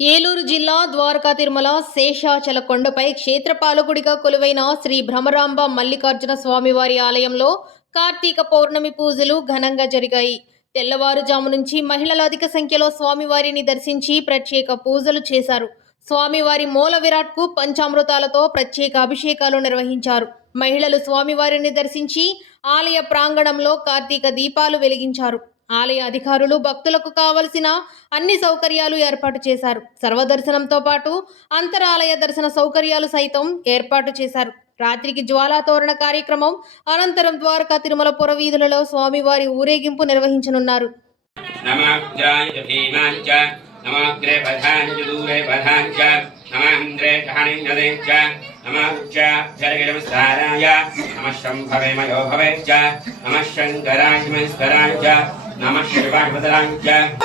ఏలూరు జిల్లా ద్వారకా తిరుమల శేషాచల కొండపై క్షేత్రపాలకుడిగా కొలువైన శ్రీ భ్రమరాంబ మల్లికార్జున స్వామివారి ఆలయంలో కార్తీక పౌర్ణమి పూజలు ఘనంగా జరిగాయి. తెల్లవారుజాము నుంచి మహిళలు అధిక సంఖ్యలో స్వామివారిని దర్శించి ప్రత్యేక పూజలు చేశారు. స్వామివారి మూల విరాట్కు పంచామృతాలతో ప్రత్యేక అభిషేకాలు నిర్వహించారు. మహిళలు స్వామివారిని దర్శించి ఆలయ ప్రాంగణంలో కార్తీక దీపాలు వెలిగించారు. ఆలయ అధికారులు భక్తులకు కావలసిన అన్ని సౌకర్యాలు ఏర్పాటు చేశారు. సర్వదర్శనంతో పాటు అంతరాలయ దర్శన సౌకర్యాలు సైతం ఏర్పాటు చేశారు. రాత్రికి జ్వాలాతోరణ కార్యక్రమం అనంతరం ద్వారకా తిరుమల పుర వీధులలో స్వామివారి ఊరేగింపు నిర్వహించనున్నారు. నమ నమ శంకరాయ च दूरे पधाय च नमःन्द्रे शहानिन्दते च नमः चाक्षरगिरमस्ताराय नमः शम्भवे मयो भवे च नमः शङ्कराय महेश्वराय च नमः शिवाय च